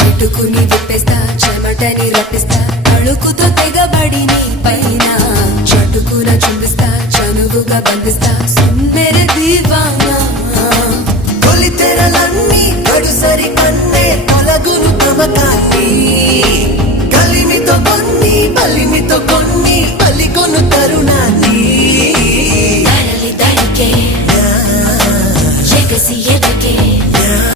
చుట్టుకుని విప్పేస్తా చెమటని రప్పిస్తా అడుగుతో తెగబడి నీ పైన చటుకున చుండిస్తా చనువుగా బంధిస్తా